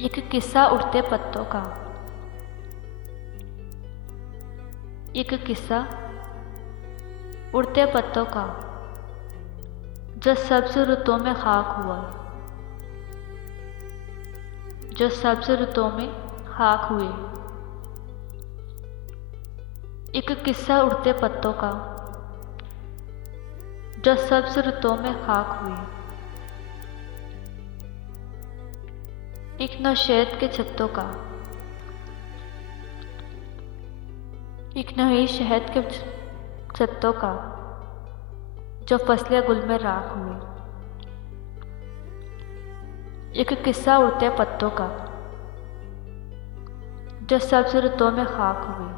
एक किस्सा उड़ते पत्तों का। एक किस्सा उड़ते पत्तों का, जो सब्ज रुतों में खाक हुआ, जो सब्ज रुतों में खाक हुए। एक किस्सा उड़ते पत्तों का, जो सब्ज रुतों में खाक हुए। एक नौशेद के छत्तों का, एक नई शहद के छत्तों का, जो फसलें गुल में राख हुए। एक किस्सा उड़ते पत्तों का, जो सब्ज रुतों में खाक हुए।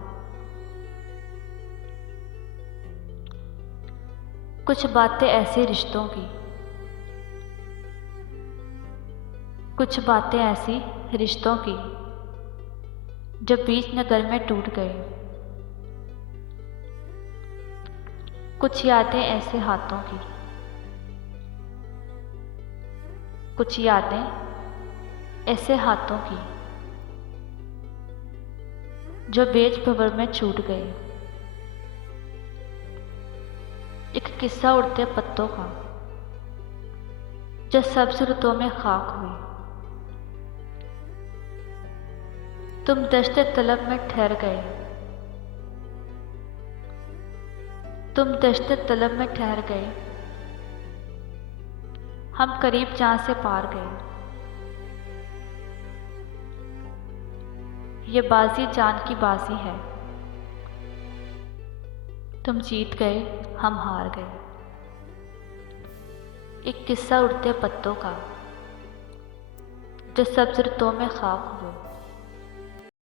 कुछ बातें ऐसी रिश्तों की, कुछ बातें ऐसी रिश्तों की, जो बीच नगर में टूट गए। कुछ यादें ऐसे हाथों की, कुछ यादें ऐसे हाथों की, जो बेच भंवर में छूट गए। एक किस्सा उड़ते पत्तों का, जो सब्ज रुतों में खाक हुए। तुम दश्ते तलब में ठहर गए, तुम दश्ते तलब में ठहर गए। हम करीब जान से पार गए। ये बाजी जान की बाजी है। तुम जीत गए, हम हार गए। एक किस्सा उड़ते पत्तों का, जो सब्ज रुतों में खाक हुए।